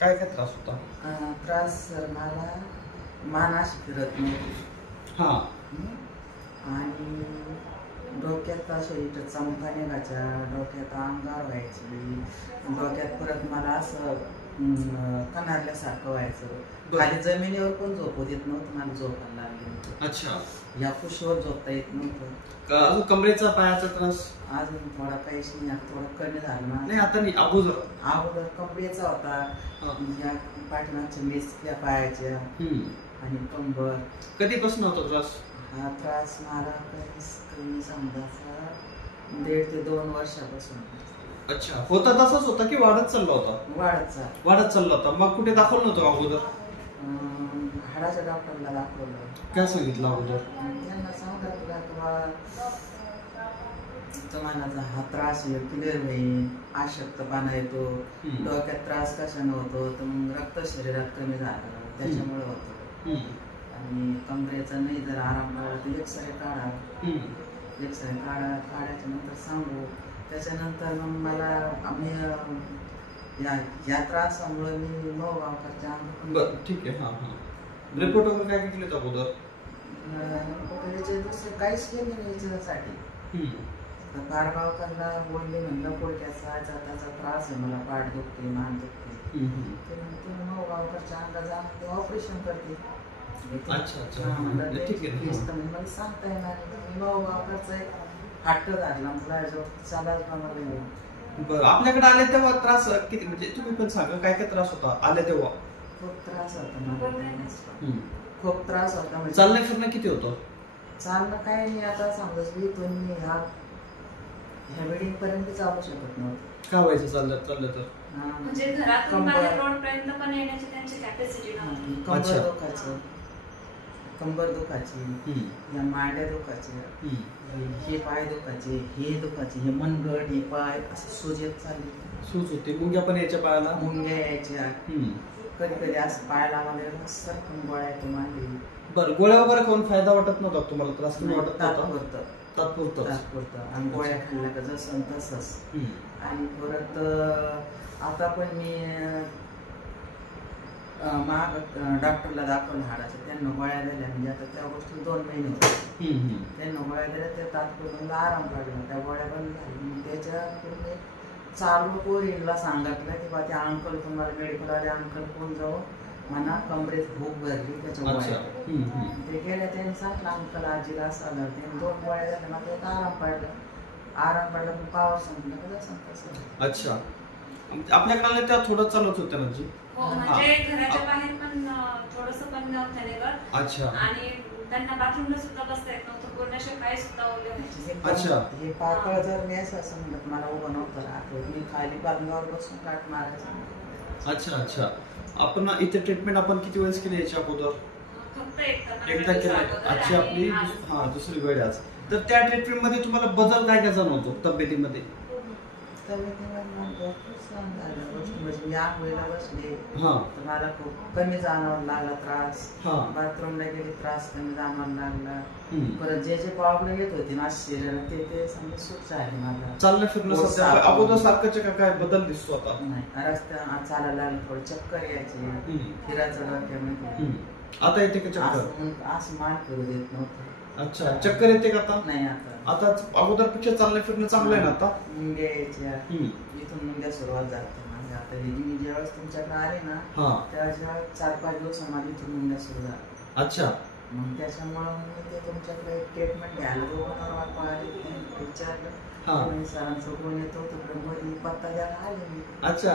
काय काय त्रास होता? त्रास सर मला मान अशी फिरत नव्हती. हा. आणि डोक्यात असं इथं चमका निघायच्या, डोक्यात अंगार व्हायची, डोक्यात परत मला असं कणारल्यासारखं व्हायचं. खाली जमिनीवर पण झोपू देत नव्हतं, मला झोपायला लागली. अच्छा. या कुशीवर झोपता येत नव्हतं. अजून कमरेचा पायाचा त्रास? अजून थोडा काहीच नाही, आता थोडं कमी झालं ना. नाही आता नाही, अगोदर कमरेचा होता, या पाठीमागच्या मेसक्या पायाच्या आणि कंबर. कधीपासून होता त्रास? हा त्रास मला कमी समजायचा 1.5 ते 2 वर्षापासून. अच्छा. होता तसाच होता की वाढत चालला होता? वाढत चालला होता. मग कुठे दाखवलं नव्हतं अगोदर? हाडाच्या डॉक्टरला दाखवलं. काय सांगितलं अगोदर? त्यांना सांगितलं तुम्हाला हा त्रास क्लिअर होईल, अशक्तपणा येतो, डोक्यात त्रास कशाने होतो, तर मग रक्त शरीरात कमी झालं त्याच्यामुळे होतं. आणि कमरेचा नाही जर आराम लागला तर एक्सरे काढा. एक्सरे काढायच्या नंतर सांगू. त्याच्यानंतर मग मला आम्ही या त्रासामुळे मी गावकरच्या. ठीक आहे. हा हा. रिपोर्ट वगैरे काय केले अगोदर? दुसरं काहीच केलं नाही याच्यासाठी. पारगावकरला बोलले, म्हणलं पोटक्याचा त्याचा त्रास आहे, मला पाठ दुखते, मान दुखते. ते म्हणते गावकरच्या अंगाचा ते ऑपरेशन करते. अच्छा. मला सांगता येणार गावकरचा एक हट्ट धरला, मला चालाच बनवलं. आपल्याकडे आले तेव्हा त्रास किती, म्हणजे तुम्ही पण सांगा काय काय त्रास होता आले तेव्हा? खूप त्रास होता. खूप त्रास होता. म्हणजे चालणं फिरणं किती होतं? चालणं काय नाही, आता समजा इथून ह्या बिल्डिंग पर्यंत चालू शकत नव्हतं. का व्हायचं चाललं तर? म्हणजे घरातून बाहेर रोड पर्यंत पण येण्याची त्यांची कॅपॅसिटी नव्हती. कंबर दुखायची, या मांड्या दुखायच्या, हे पाय दुखायचे, हे दुखायचे, हे मनगट, हे पाय असं सूज येत चालली. सूज होते. मुंग्या पण यायच्या पायाला? मुंग्या यायच्या. कधी कधी असं पायाला मला सरकून गोळ्या येतो मांडी. बरं. गोळ्या वगैरे खाऊन फायदा वाटत नव्हता तुम्हाला? त्रास नाही वाटत? तात्पुरतं. आणि गोळ्या खाल्ल्या का जसं तसंच. आणि परत आता पण मी डॉक्टरला दाखवलं हाडाचं, त्यांना गोळ्या दिल्या. म्हणजे आता त्या गोष्टी 2 महिने होते. त्यांना गोळ्या दिल्या, ते तात्पुरतं आराम काढला, त्या गोळ्या पण झाल्या. त्याच्या पूर्ण चालू पोरीला सांगितलं की बा ते अंकल, तुम्हाला मेडिकल आले अंकल कोण जाऊ म्हणा, कमरेत भूक भरली त्याच्या गोळ्या. ते गेल्या, त्यांनी सांगितलं अंकल आजीला असं आलं. त्यांनी 2 गोळ्या झाल्या, मला एक आराम पडला पण पावर संपला का. अच्छा. आपल्याकडे त्या थोडं चालत होत्या म्हणजे? म्हणजे घराच्या बाहेर पण थोडंसं पण नव्हतं निघत. अच्छा. आणि त्यांना बाथरूमला सुद्धा बसता येत नव्हतं, पूर्णशे पाय सुद्धा ओले व्हायचे. अच्छा. हे पातळ जर मी असं म्हणत मला उभं नव्हतं राहतो, मी खाली पालंगावर बसून काट मारायचं. अच्छा. आपण इथे ट्रीटमेंट आपण किती वेळेस केली याच्या अगोदर? फक्त एकदा केलं. आजची आपली दुसरी वेळ आज. तर त्या ट्रीटमेंट मध्ये तुम्हाला बदल काय जाणवतो तब्येतीमध्ये? म्हणजे या वेळेला बसले तर मला खूप कमी जाणवायला लागला त्रास. बाथरूमला गेले त्रास कमी जाणवायला लागला. परत जे प्रॉब्लेम येत होते ना शरीरात ते समजा सुट झाले. मला चालणं फिरणं अगोदर सारखं काय बदल दिसतो आता? नाही. रस्त्या चालायला लागलं, थोडं चक्कर यायचे, फिरायचं डोक्यामध्ये. आता येते का चक्कर? असं मान फिरू देत नव्हतं. अच्छा. चक्कर येते का आता? नाही. आता अगोदर पेक्षा चालणं फिरणं चांगलं आहे ना आता? मुंग्या यायच्या, इथून मुंग्या सुरुवात झाली. आता मी ज्यावेळेस तुमच्याकडे आले ना त्याच्या 4-5 दिवस आम्हाला इथून मुंग्या सुरू झाल्या. अच्छा. मग त्याच्यामुळं मी ते तुमच्याकडे ट्रीटमेंट घ्यायला विचारलं, सरांचं कोण येतो तिकडे मध्ये पत्ता द्यायला आले मी. अच्छा.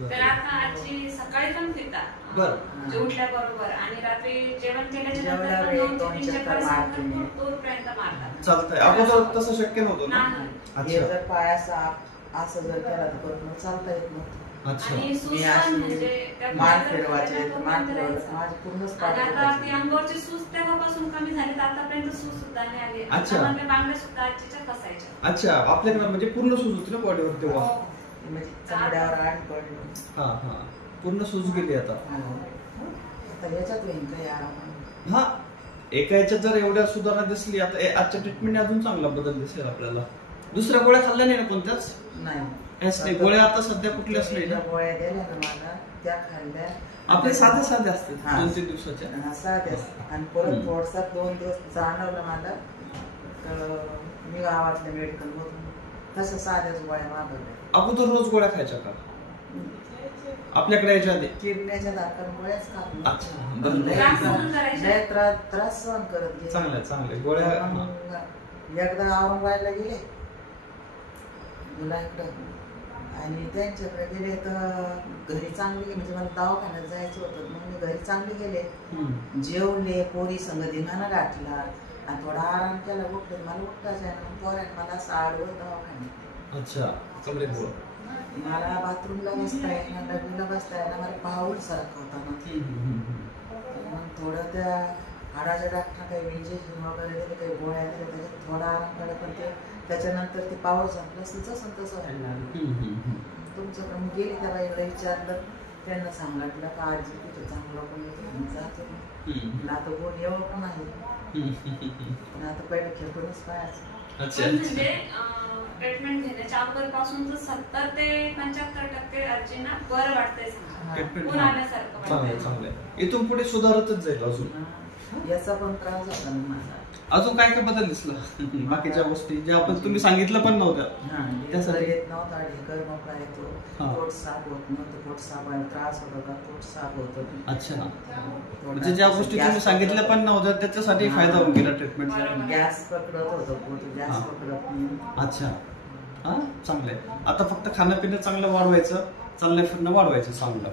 तर आता आजी सकाळी पण फिरतात. बरं. उठल्याबरोबर आणि रात्री जेवण केल्याच्या नंतर 2-3 चक्कर दूरपर्यंत मारतात. चालतंय. अगोदर तसं शक्य नव्हतं ना? हे जर पायाचा असं जर केला तर परत चालता येत नव्हतं. मी मान फिरवायचे, माझी पूर्णच पाठ. आता ती अंगावरची सूज तेव्हापासून कमी झाली, तर आतापर्यंत सूज सुद्धा नाही आली. बांगड्या सुद्धा आजीच्या बसायच्या. अच्छा. आपल्याकडे म्हणजे पूर्ण सूज होती ना बॉडीवर तेव्हा? म्हणजे चमड्यावर आठ पडली. पूर्ण सूज गेली आता. याच्यात होईल काही आराम? एका याच्यात जर एवढ्या सुधारणा दिसली, आता आजच्या ट्रीटमेंट अजून चांगला बदल दिसेल आपल्याला. दुसऱ्या गोळ्या खाल्ल्या नाही ना कोणत्याच? नाही. काहीच नाही, गोळ्या आता सध्या कुठल्याच नाही ना? गोळ्या दिल्या ना मला, त्या खाल्ल्या. आपले साधे साधे असतात हा. 2-3 दिवसाच्या. साधे आणि परत थोडसा 2 दिवस जाणवलं मला, मी गावातल्या मेडिकल मधून तसं साध्याच गोळ्या मागवल्या. अगोदर रोज गोळ्या खायच्या का आपल्याकडे यायच्या आधी? किडण्याच्या दाखल गोळ्याच खात अच्छा, नाही. त्रास सहन करत गेले. चांगले गोळ्या. एकदा औरंगाबादला गेले मुलांकडं आणि त्यांच्याकडे गेले तर घरी चांगली, म्हणजे मला दवाखान्यात जायचं होतं, मग मी घरी चांगले गेले, जेवले, पोरी संग धिंगाणा गाठला आणि थोडा आराम केला. उठले, मला उठायचं आहे ना, पोऱ्यात मला साडवर दवाखान्यात. अच्छा, चांगले गोळ. मला बाथरूमला बसता येईना, डबीला बसता येईना, मला पाऊल सारखा होता ना. मग थोडं त्या हाडाच्या डॉक्टर काही इंजेक्शन वगैरे दिले, काही गोळ्या दिल्या, त्याच्यात थोडा आराम पडला, पण ते त्याच्यानंतर ते पाऊस झालं तसं तसं व्हायला लागलं. तुमच्याकडे मी गेली त्या बाईला विचारलं, त्यांना सांगितलं का आजी तुझं चांगलं पण जातो आता कोण येऊ पण आहे, पण आता पहिलं खेळूनच पाहायचं. म्हणजे ट्रीटमेंट घेण्याच्या अगोदरपासून 70 ते 75% आजींना बरं वाटतंय, चांगलं. इथून पुढे सुधारतच जाईल अजून. याचा पण त्रास झाला मला. अजून काय काय बदल दिसला बाकीच्या गोष्टी ज्या आपण तुम्ही सांगितलं पण नव्हत्या? त्यासाठी येत नव्हता, ढेकर मोकळा येतो, पोट साफ होत नव्हतं, पोट साफ व्हायला त्रास होत होता, पोट साफ होत होतं. अच्छा, म्हणजे ज्या गोष्टी तुम्ही सांगितल्या पण नव्हत्या त्याच्यासाठी फायदा होऊन गेला ट्रीटमेंट. गॅस पकडत होतं, पोट गॅस पकडत नाही. अच्छा, हा चांगलंय. आता फक्त खाणं पिणं चांगलं वाढवायचं, चालणं फिरणं वाढवायचं चांगलं.